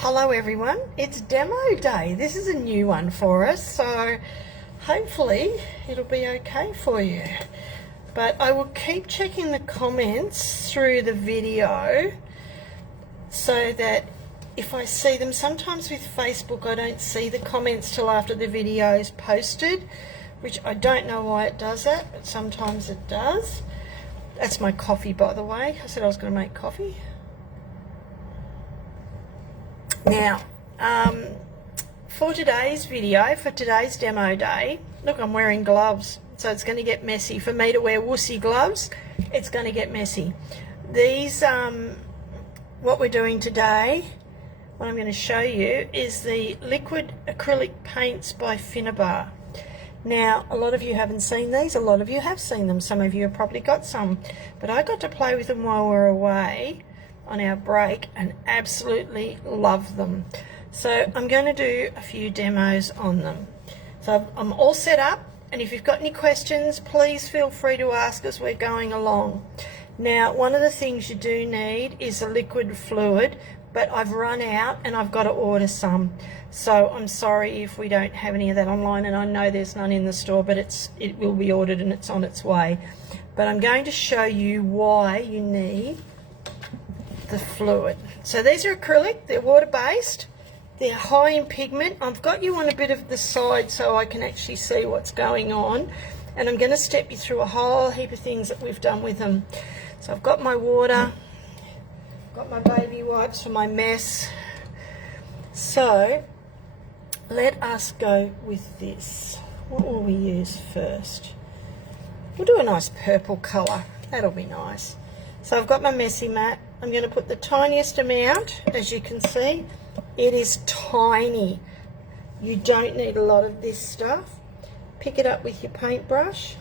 Hello everyone, it's demo day. This is a new one for us, so hopefully it'll be okay for you. But I will keep checking the comments through the video so that if I see them, sometimes with Facebook I don't see the comments till after the video is posted, which I don't know why it does that, but sometimes it does. That's my coffee, by the way. I said I was going to make coffee. Now, for today's video, for today's demo day, look, I'm wearing gloves, so it's going to get messy. For me to wear wussy gloves, it's going to get messy. These, what we're doing today, what I'm going to show you is the liquid acrylic paints by Finnabair. Now, a lot of you haven't seen these, a lot of you have seen them, some of you have probably got some, but I got to play with them while we were away on our break and absolutely love them. So I'm going to do a few demos on them. So I'm all set up, and if you've got any questions, please feel free to ask as we're going along. Now, one of the things you do need is a liquid fluid, but I've run out and I've got to order some. So I'm sorry if we don't have any of that online, and I know there's none in the store, but it will be ordered and it's on its way. But I'm going to show you why you need the fluid. So these are acrylic, they're water-based, they're high in pigment. I've got you on a bit of the side so I can actually see what's going on, and I'm going to step you through a whole heap of things that we've done with them. So I've got my water, got my baby wipes for my mess. So let us go with this. What will we use first? We'll do a nice purple colour, that'll be nice. So I've got my messy mat. I'm going to put the tiniest amount, as you can see. It is tiny. You don't need a lot of this stuff. Pick it up with your paintbrush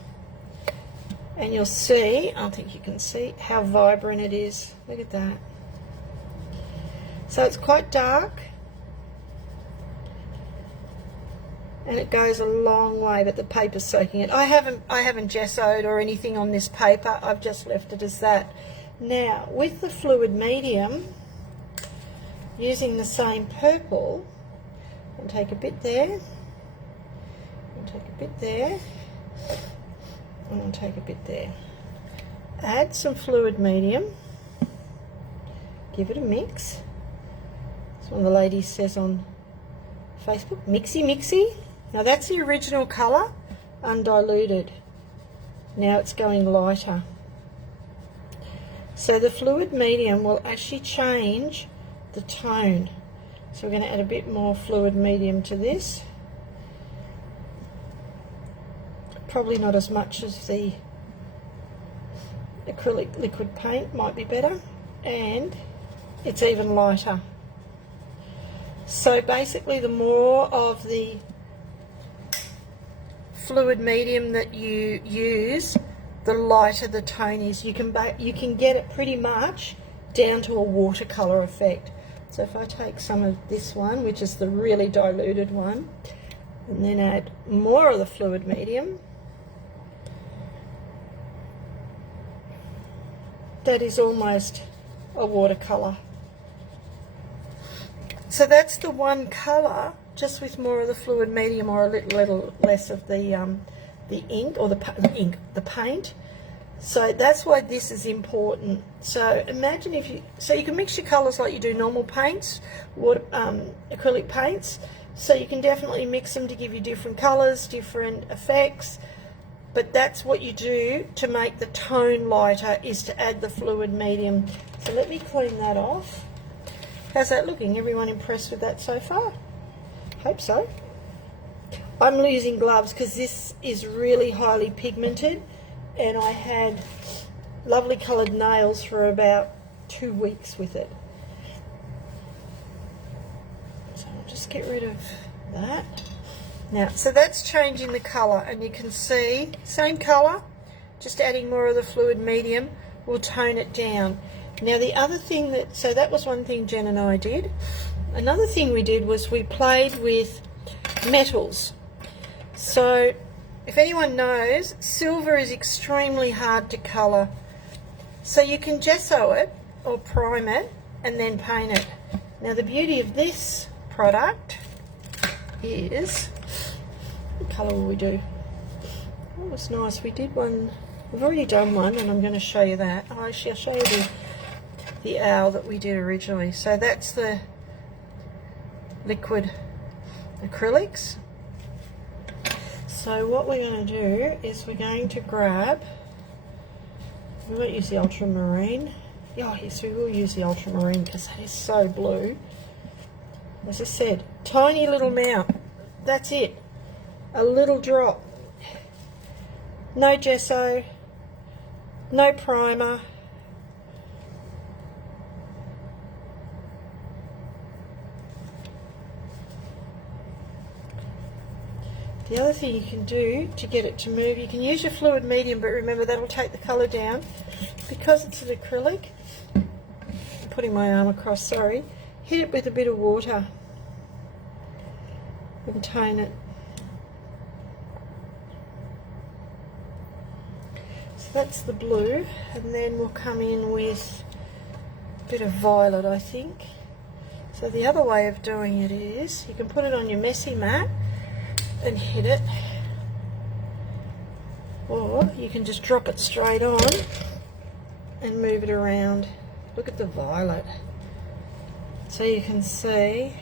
and you'll see, I think you can see how vibrant it is. Look at that. So it's quite dark and it goes a long way, but the paper's soaking it. I haven't gessoed or anything on this paper. I've just left it as that. Now, with the fluid medium, using the same purple, and take a bit there, and take a bit there, and I'll take a bit there. Add some fluid medium, give it a mix. That's what the lady says on Facebook, mixy mixy. Now that's the original colour, undiluted. Now it's going lighter. So the fluid medium will actually change the tone. So we're going to add a bit more fluid medium to this. Probably not as much as the acrylic liquid paint, might be better. And it's even lighter. So basically the more of the fluid medium that you use, the lighter the tone is. You can get it pretty much down to a watercolor effect. So if I take some of this one, which is the really diluted one, and then add more of the fluid medium, that is almost a watercolor. So that's the one color, just with more of the fluid medium or a little less of the ink or the paint. So that's why this is important. So imagine if you can mix your colors like you do normal paints, acrylic paints. So you can definitely mix them to give you different colors, different effects. But that's what you do to make the tone lighter, is to add the fluid medium. So let me clean that off. How's that looking? Everyone impressed with that so far? Hope so. I'm using gloves because this is really highly pigmented, and I had lovely coloured nails for about 2 weeks with it. So I'll just get rid of that. Now, so that's changing the colour, and you can see, same colour, just adding more of the fluid medium will tone it down. Now the other thing so that was one thing Jen and I did. Another thing we did was we played with metals. So if anyone knows, silver is extremely hard to colour. So you can gesso it or prime it and then paint it. Now the beauty of this product is, what colour will we do? That was nice. We did one, we've already done one, and I'm going to show you that. Oh, actually I'll show you the owl that we did originally. So that's the liquid acrylics. So what we're going to do is we're going to grab, we won't use the ultramarine. Oh yes, we will use the ultramarine because that is so blue. As I said, tiny little amount. That's it. A little drop. No gesso, no primer. The other thing you can do to get it to move, you can use your fluid medium, but remember that'll take the colour down. Because it's an acrylic, I'm putting my arm across, sorry, hit it with a bit of water and tone it. So that's the blue, and then we'll come in with a bit of violet, I think. So the other way of doing it is, you can put it on your messy mat and hit it, or you can just drop it straight on and move it around. Look at the violet, so you can see,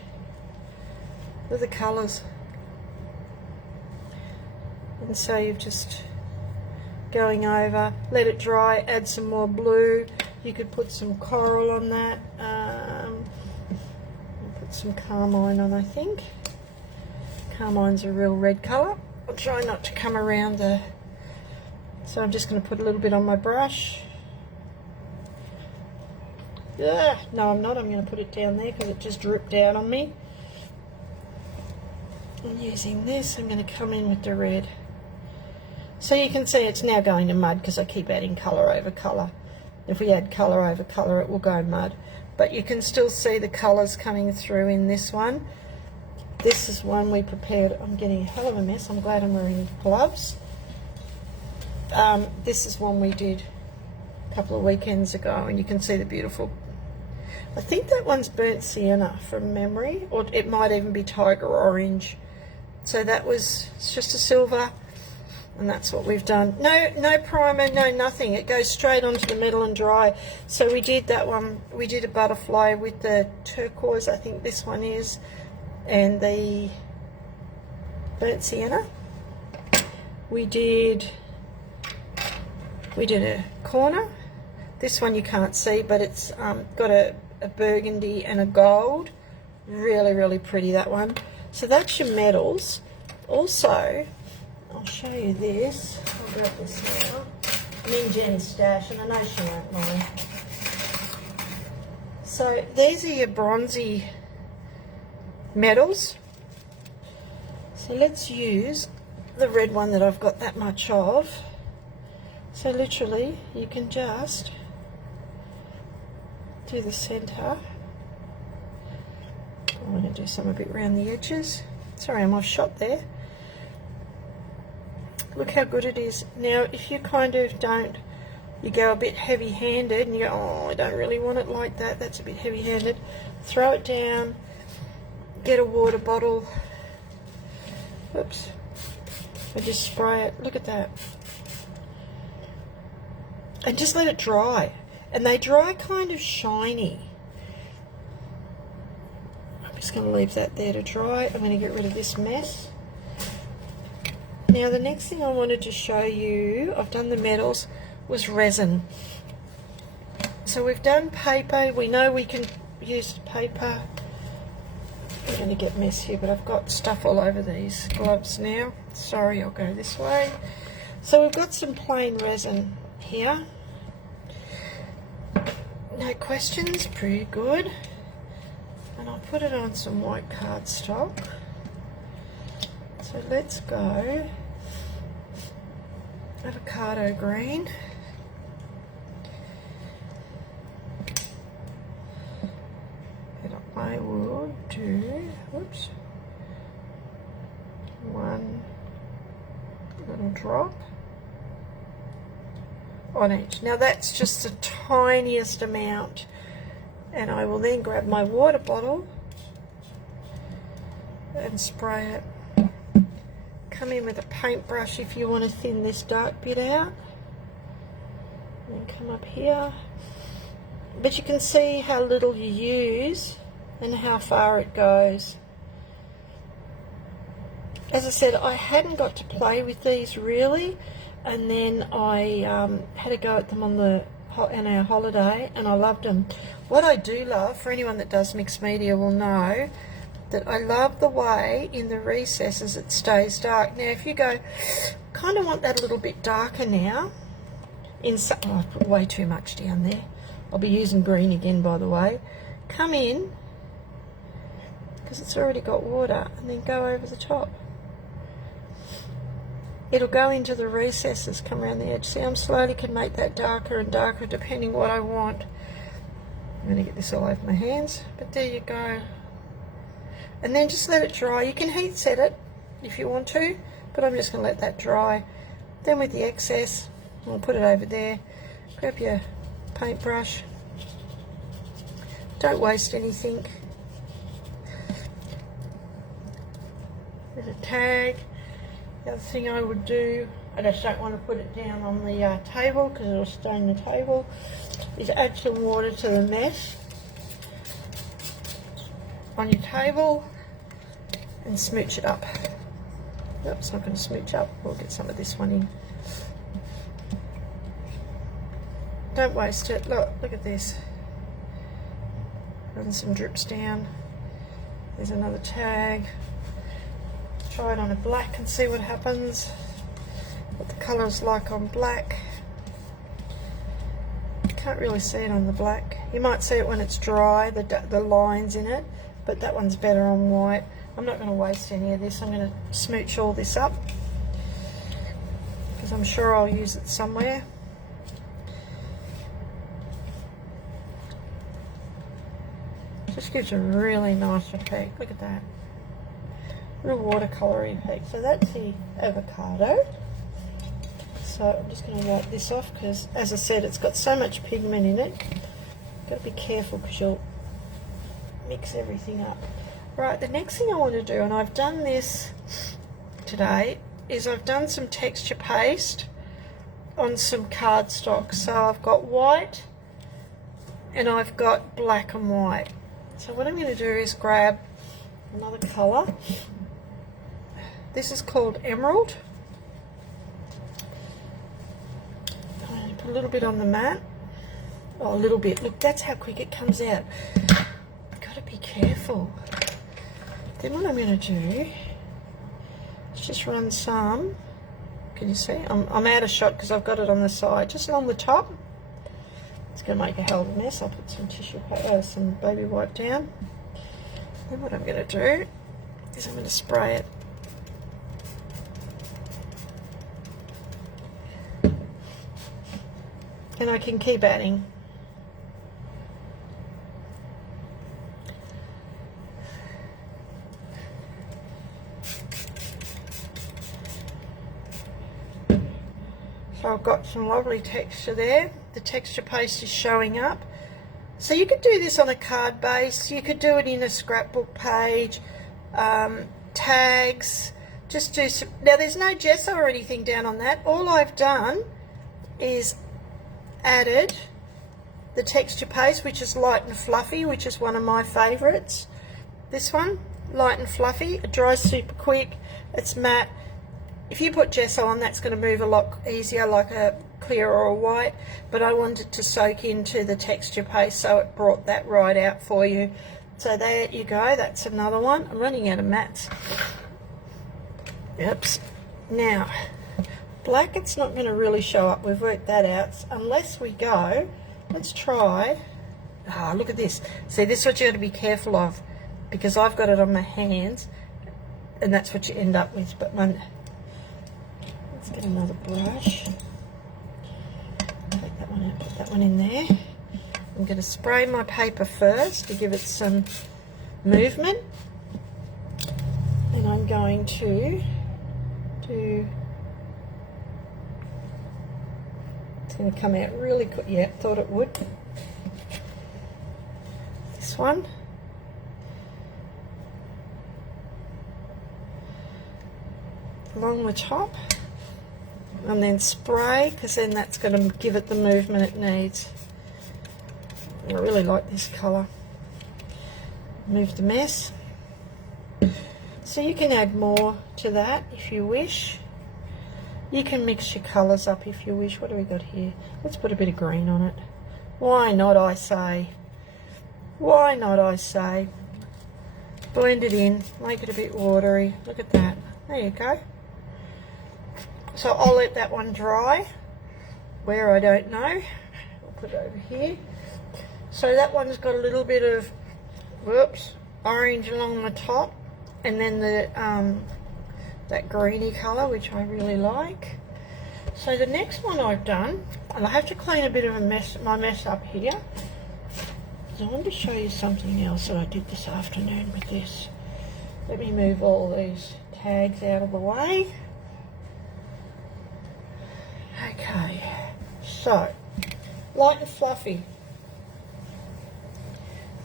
look at the colours. And so you've just going over, let it dry, add some more blue. You could put some coral on that, put some carmine on, I think. Carmine's a real red colour. I'll try not to come around the, so I'm just going to put a little bit on my brush. Yeah, no I'm not, I'm going to put it down there because it just dripped out on me. And using this, I'm going to come in with the red. So you can see it's now going to mud because I keep adding colour over colour. If we add colour over colour, it will go mud. But you can still see the colours coming through in this one. This is one we prepared. I'm getting a hell of a mess. I'm glad I'm wearing gloves. This is one we did a couple of weekends ago, and you can see the beautiful, I think that one's burnt sienna from memory, or it might even be tiger orange. So that was, it's just a silver, and that's what we've done. No primer, no nothing. It goes straight onto the metal and dry. So we did that one. We did a butterfly with the turquoise, I think this one is, and the burnt sienna. We did a corner. This one you can't see, but it's got a burgundy and a gold. Really, really pretty, that one. So that's your metals. Also, I'll show you this. I'll grab this now. I'm in Jen's stash, and I know she won't mind. So these are your bronzy metals. So let's use the red one that I've got that much of. So literally you can just do the center. I'm going to do some a bit around the edges. Sorry, I'm off shot there. Look how good it is. Now if you kind of don't, you go a bit heavy handed and you go, oh, I don't really want it like that, that's a bit heavy handed, throw it down. Get a water bottle, oops, and just spray it. Look at that. And just let it dry. And they dry kind of shiny. I'm just going to leave that there to dry. I'm going to get rid of this mess. Now the next thing I wanted to show you, I've done the metals, was resin. So we've done paper. We know we can use paper. I'm going to get messy, but I've got stuff all over these gloves now. Sorry, I'll go this way. So we've got some plain resin here. No questions, pretty good. And I'll put it on some white cardstock. So let's go avocado green. I will do, whoops, one little drop on each. Now that's just the tiniest amount And I will then grab my water bottle and spray it. Come in with a paintbrush if you want to thin this dark bit out. And then come up here. But you can see how little you use and how far it goes. As I said, I hadn't got to play with these really, and then I had a go at them on our holiday, and I loved them. What I do love, for anyone that does mixed media will know, that I love the way in the recesses it stays dark. Now if you go, kind of want that a little bit darker now, oh, I put way too much down there. I'll be using green again, by the way. Come in, because it's already got water, and then go over the top. It'll go into the recesses, come around the edge. See, I'm slowly can make that darker and darker depending what I want. I'm going to get this all over my hands, but there you go. And then just let it dry. You can heat set it if you want to, but I'm just going to let that dry. Then with the excess, I'll put it over there. Grab your paintbrush. Don't waste anything. There's a tag. The other thing I would do, I just don't want to put it down on the table because it'll stain the table, is add some water to the mesh on your table and smooch it up. Nope, it's not going to smooch up. We'll get some of this one in. Don't waste it. Look at this. Run some drips down. There's another tag. Try it on a black and see what happens. What the colour's like on black. Can't really see it on the black. You might see it when it's dry, the lines in it, but that one's better on white. I'm not going to waste any of this. I'm going to smooch all this up because I'm sure I'll use it somewhere. Just gives a really nice effect. Look at that. Real watercolour effect. So that's the avocado. So I'm just going to wipe this off because, as I said, it's got so much pigment in it. Got to be careful because you'll mix everything up. Right, the next thing I want to do, and I've done this today, is I've done some texture paste on some cardstock. So I've got white and I've got black and white. So what I'm going to do is grab another colour. This is called Emerald. I'm going to put a little bit on the mat. Oh, a little bit. Look, that's how quick it comes out. I've got to be careful. Then what I'm going to do is just run some. Can you see? I'm out of shot because I've got it on the side, just along the top. It's going to make a hell of a mess. I'll put some tissue paper, some baby wipe down. Then what I'm going to do is I'm going to spray it. And I can keep adding. So I've got some lovely texture there. The texture paste is showing up. So you could do this on a card base, you could do it in a scrapbook page, tags, just do some, now there's no gesso or anything down on that. All I've done is added the texture paste, which is light and fluffy, which is one of my favourites. This one, light and fluffy, it dries super quick, it's matte. If you put gesso on, that's going to move a lot easier, like a clear or a white, but I wanted to soak into the texture paste, so it brought that right out for you. So there you go, that's another one. I'm running out of mattes. Oops. Now, black, it's not going to really show up. We've worked that out. Unless we go, let's try. Ah, look at this. See, this is what you got to be careful of, because I've got it on my hands, and that's what you end up with. But let's get another brush. Take that one out, put that one in there. I'm going to spray my paper first to give it some movement, and I'm going to do. It's going to come out really quick. Yeah, thought it would. this one. Along the top, and then spray, because then that's going to give it the movement it needs. I really like this colour. Move the mess. So you can add more to that if you wish. You can mix your colours up if you wish. What do we got here? Let's put a bit of green on it. Why not, I say? Why not, I say? Blend it in, make it a bit watery. Look at that. There you go. So I'll let that one dry. Where, I don't know. I'll put it over here. So that one's got a little bit of, whoops, orange along the top, and then the that greeny colour, which I really like. So the next one I've done, and I have to clean a bit of my mess up here. I want to show you something else that I did this afternoon with this. Let me move all these tags out of the way. Okay, so light and fluffy.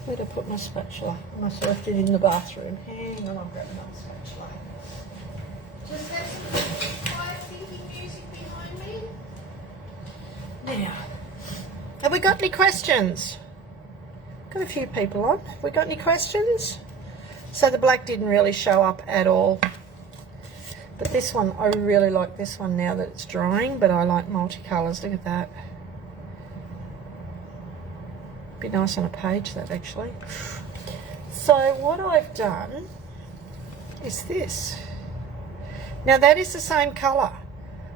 Where'd I put my spatula? I must have left it in the bathroom. Hang on, I'll grab my spatula. Just have some quiet thinking music behind me. Now, have we got any questions? Got a few people on. Have we got any questions? So the black didn't really show up at all. But this one, I really like this one now that it's drying, but I like multicolours. Look at that. Be nice on a page, that actually. So what I've done is this. Now that is the same colour.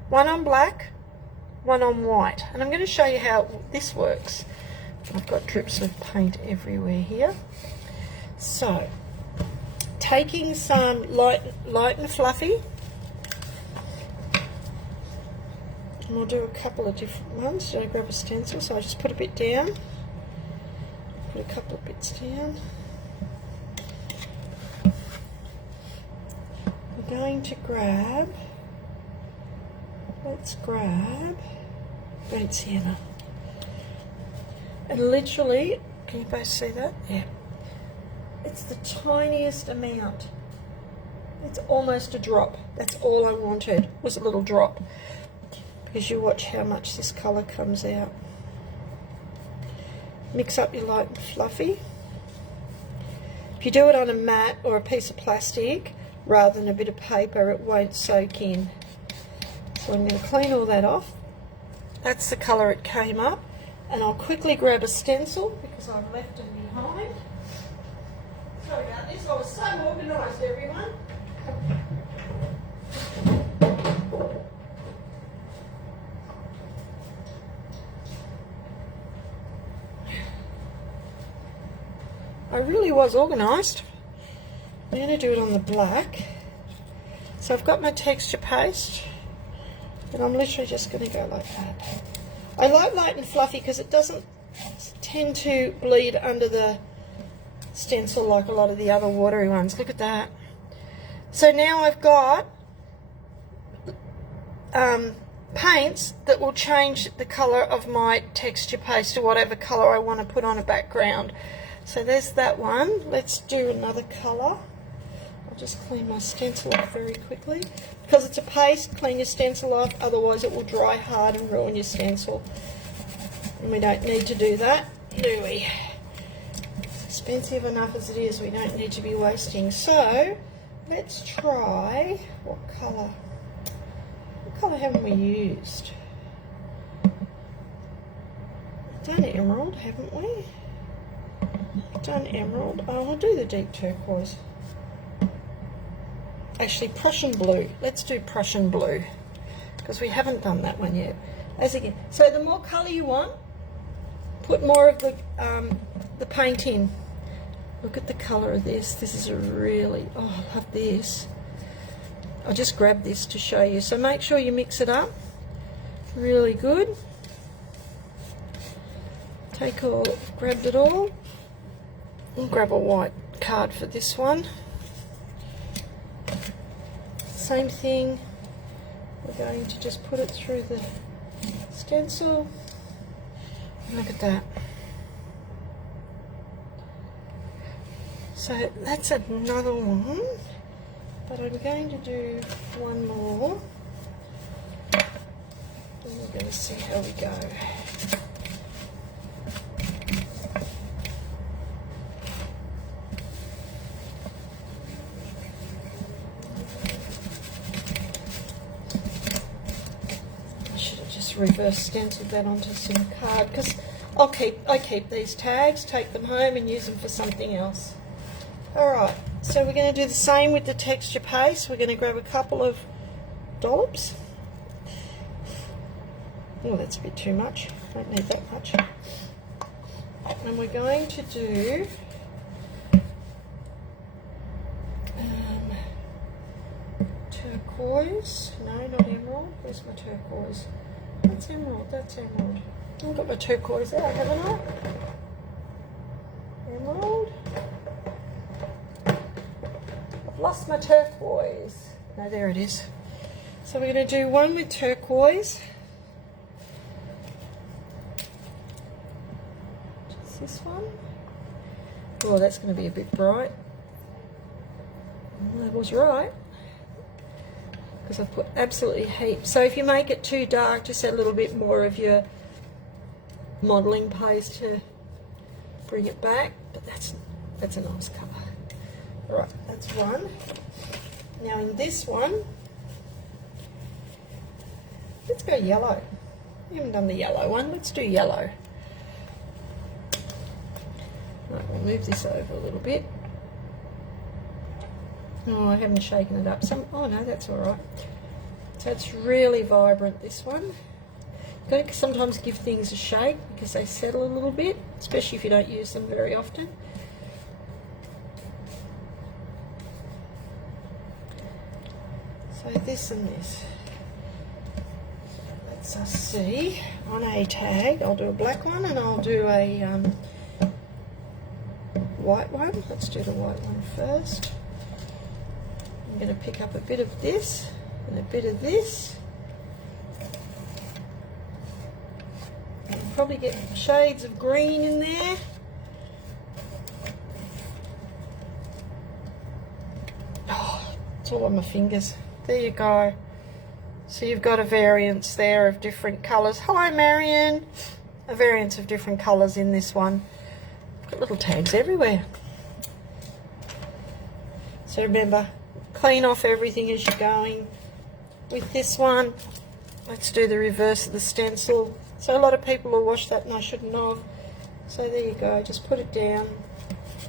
One on black, one on white. And I'm going to show you how this works. I've got drips of paint everywhere here. So, taking some light and fluffy, and we'll do a couple of different ones. So I grab a stencil, so I just put a bit down, put a couple of bits down. We're going to grab, let's grab burnt sienna. And literally, can you both see that? Yeah. It's the tiniest amount. It's almost a drop. That's all I wanted, was a little drop. Because you watch how much this colour comes out. Mix up your light and fluffy. If you do it on a mat or a piece of plastic, rather than a bit of paper, it won't soak in. So I'm going to clean all that off. That's the colour it came up. And I'll quickly grab a stencil because I've left it behind. Sorry about this, I was so organised, everyone. I really was organised. I'm going to do it on the black. So I've got my texture paste, and I'm literally just going to go like that. I like light and fluffy because it doesn't tend to bleed under the stencil like a lot of the other watery ones. Look at that. So now I've got paints that will change the colour of my texture paste to whatever colour I want to put on a background. So there's that one. Let's do another colour. I'll just clean my stencil off very quickly. Because it's a paste, clean your stencil off, otherwise it will dry hard and ruin your stencil. And we don't need to do that, do we? It's expensive enough as it is, we don't need to be wasting. So, let's try, what colour? What colour haven't we used? We've done emerald, haven't we? We've done emerald. Oh, we'll do the deep turquoise. Actually, Prussian blue. Let's do Prussian blue because we haven't done that one yet. As again, so the more colour you want, put more of the paint in. Look at the colour of this. This is a really, oh, I love this. I'll just grab this to show you. So make sure you mix it up. Really good. Take all, grabbed it all. And grab a white card for this one. Same thing, we're going to just put it through the stencil. Look at that. So that's another one, but I'm going to do one more, and we're going to see how we go. I should have just reverse stenciled that onto some card, because I keep these tags, take them home and use them for something else. Alright, so we're going to do the same with the texture paste. We're going to grab a couple of dollops. Oh, that's a bit too much. Don't need that much. And we're going to do turquoise. No, not emerald. Where's my turquoise? That's emerald, that's emerald. I've got my turquoise out, haven't I? Emerald. I've lost my turquoise. No, there it is. So we're going to do one with turquoise. Just this one. Oh, that's going to be a bit bright. Well, that was right, because I've put absolutely heaps. So if you make it too dark, just add a little bit more of your modelling paste to bring it back. But that's a nice colour. All right, that's one. Now in this one, let's go yellow. We haven't done the yellow one. Let's do yellow. Right, we'll move this over a little bit. Oh, I haven't shaken it up. Oh no, that's all right. So it's really vibrant, this one. You've got to sometimes give things a shake because they settle a little bit, especially if you don't use them very often. So this and this. Let's us see. On a tag, I'll do a black one and I'll do a white one. Let's do the white one first. I'm going to pick up a bit of this and a bit of this. And probably get shades of green in there. Oh, it's all on my fingers. There you go. So you've got a variance there of different colours. Hi Marion. A variance of different colours in this one. Got little tags everywhere. So remember, clean off everything as you're going. With this one, let's do the reverse of the stencil. So a lot of people will wash that and I shouldn't have. So there you go, just put it down.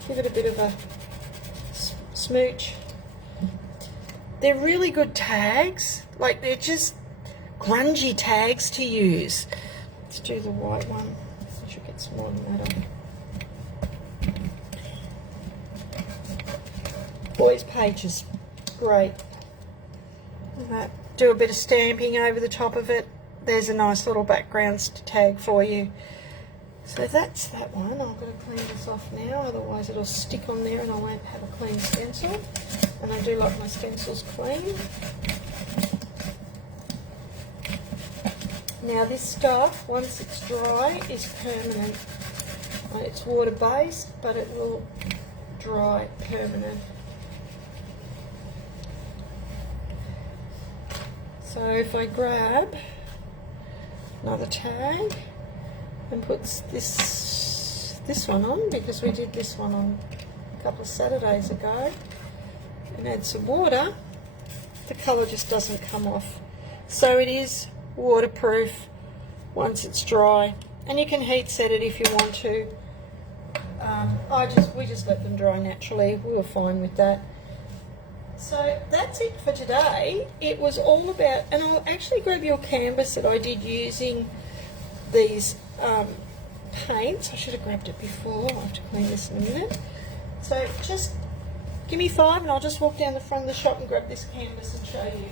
Give it a bit of a smooch. They're really good tags. Like, they're just grungy tags to use. Let's do the white one. I should get some more than that on. Boys' pages, great. Right. Do a bit of stamping over the top of it. There's a nice little background tag for you. So that's that one. I'm going to clean this off now, otherwise it'll stick on there and I won't have a clean stencil. And I do like my stencils clean. Now this stuff, once it's dry, is permanent. It's water-based, but it will dry permanent. So if I grab another tag and put this one on, because we did this one on a couple of Saturdays ago, and add some water, the colour just doesn't come off. So it is waterproof once it's dry, and you can heat set it if you want to. We just let them dry naturally. We were fine with that. So that's it for today. It was all about, and I'll actually grab your canvas that I did using these paints. I should have grabbed it before. I'll have to clean this in a minute. So just give me 5 and I'll just walk down the front of the shop and grab this canvas and show you.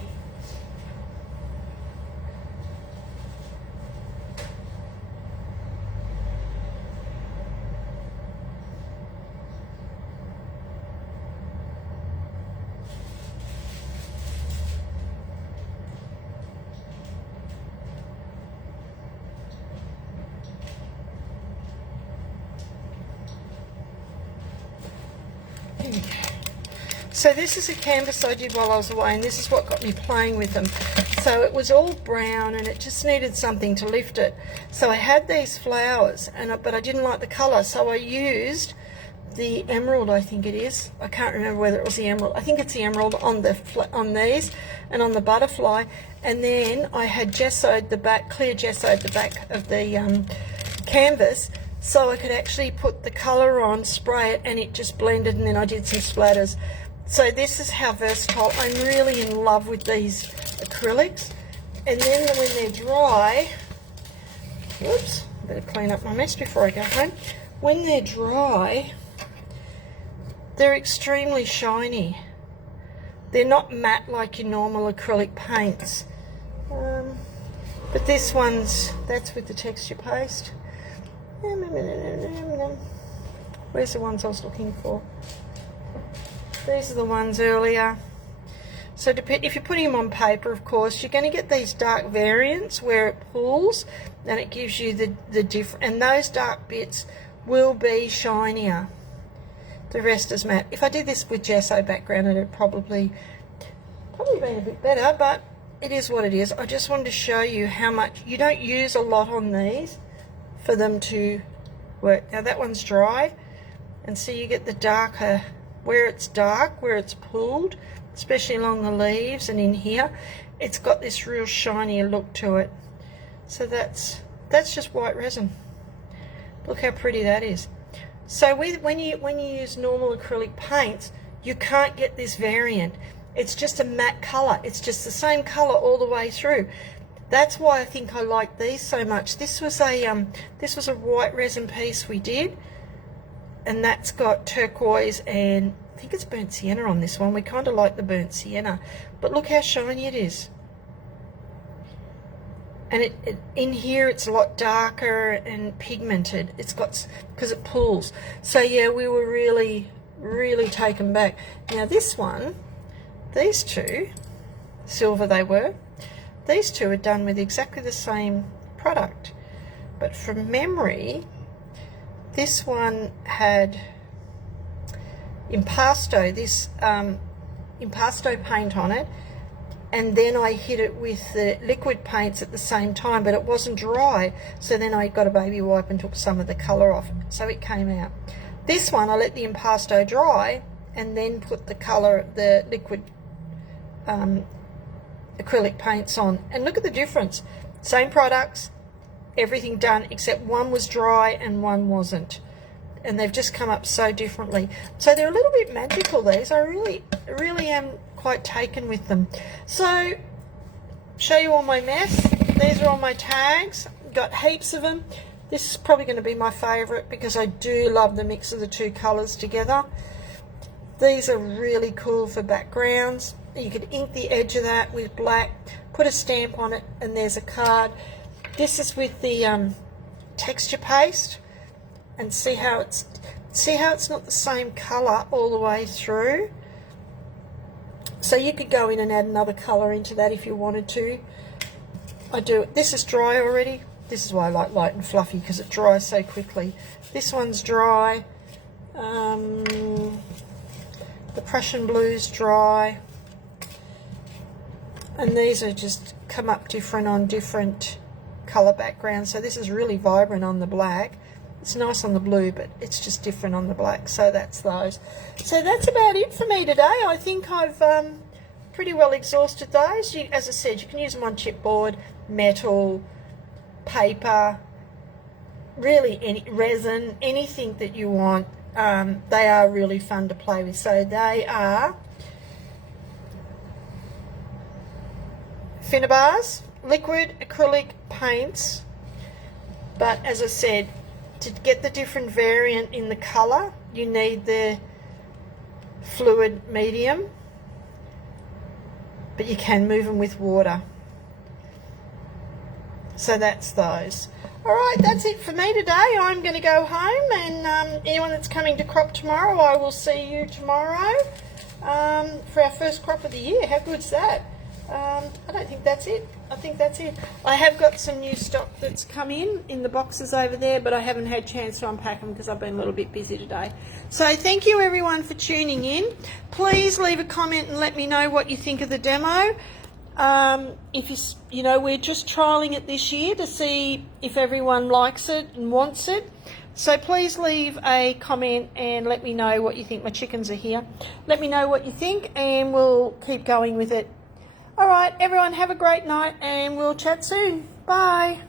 So this is a canvas I did while I was away, and this is what got me playing with them. So it was all brown and it just needed something to lift it. So I had these flowers, but I didn't like the colour, so I used the emerald, I think it is. I can't remember whether it was the emerald. I think it's the emerald on these and on the butterfly. And then I had gessoed the back, clear gessoed the back of the canvas, so I could actually put the colour on, spray it, and it just blended, and then I did some splatters. So this is how versatile. I'm really in love with these acrylics. And then when they're dry, whoops, better clean up my mess before I go home. When they're dry, they're extremely shiny. They're not matte like your normal acrylic paints. But this one's, that's with the texture paste. Where's the ones I was looking for? These are the ones earlier. So if you're putting them on paper, of course, you're going to get these dark variants where it pulls, and it gives you the different, and those dark bits will be shinier. The rest is matte. If I did this with gesso background, it would probably been a bit better, but it is what it is. I just wanted to show you how much, you don't use a lot on these for them to work. Now that one's dry, and so you get the darker, where it's dark, where it's pulled, especially along the leaves and in here, it's got this real shiny look to it. So that's just white resin. Look how pretty that is. So when you use normal acrylic paints, you can't get this variant. It's just a matte colour. It's just the same colour all the way through. That's why I think I like these so much. This was a white resin piece we did, and that's got turquoise and I think it's burnt sienna on this one. We kind of like the burnt sienna, but look how shiny it is. And in here it's a lot darker and pigmented. It's got, because it pulls. So yeah, we were really taken back. Now this one, these two, silver they were, these two are done with exactly the same product, but from memory, this one had impasto, this impasto paint on it, and then I hit it with the liquid paints at the same time, but it wasn't dry, so then I got a baby wipe and took some of the colour off, so it came out. This one I let the impasto dry and then put the colour, the liquid acrylic paints on, and look at the difference. Same products, everything done, except one was dry and one wasn't, and they've just come up so differently. So they're a little bit magical, these. I really am quite taken with them. So show you all my mess. These are all my tags, got heaps of them. This is probably going to be my favourite because I do love the mix of the two colours together. These are really cool for backgrounds. You could ink the edge of that with black, put a stamp on it, and there's a card. This is with the texture paste, and see how it's not the same colour all the way through. So you could go in and add another colour into that if you wanted to. I do. This is dry already. This is why I like light and fluffy, because it dries so quickly. This one's dry. The Prussian blue's dry. And these are just come up different on different colour backgrounds. So this is really vibrant on the black. It's nice on the blue, but it's just different on the black. So that's those. So that's about it for me today. I think I've pretty well exhausted those. As I said, you can use them on chipboard, metal, paper, really any resin, anything that you want. They are really fun to play with. So they are Finnabairs Liquid Acrylic paints, but as I said, to get the different variant in the colour, you need the fluid medium, but you can move them with water. So that's those. Alright, that's it for me today. I'm going to go home, and anyone that's coming to crop tomorrow, I will see you tomorrow for our first crop of the year. How good's that? I don't think that's it. I think that's it. I have got some new stock that's come in the boxes over there, but I haven't had a chance to unpack them because I've been a little bit busy today. So thank you everyone for tuning in. Please leave a comment and let me know what you think of the demo. If you know, we're just trialing it this year to see if everyone likes it and wants it. So please leave a comment and let me know what you think. My chickens are here. Let me know what you think and we'll keep going with it. All right, everyone, have a great night and we'll chat soon. Bye.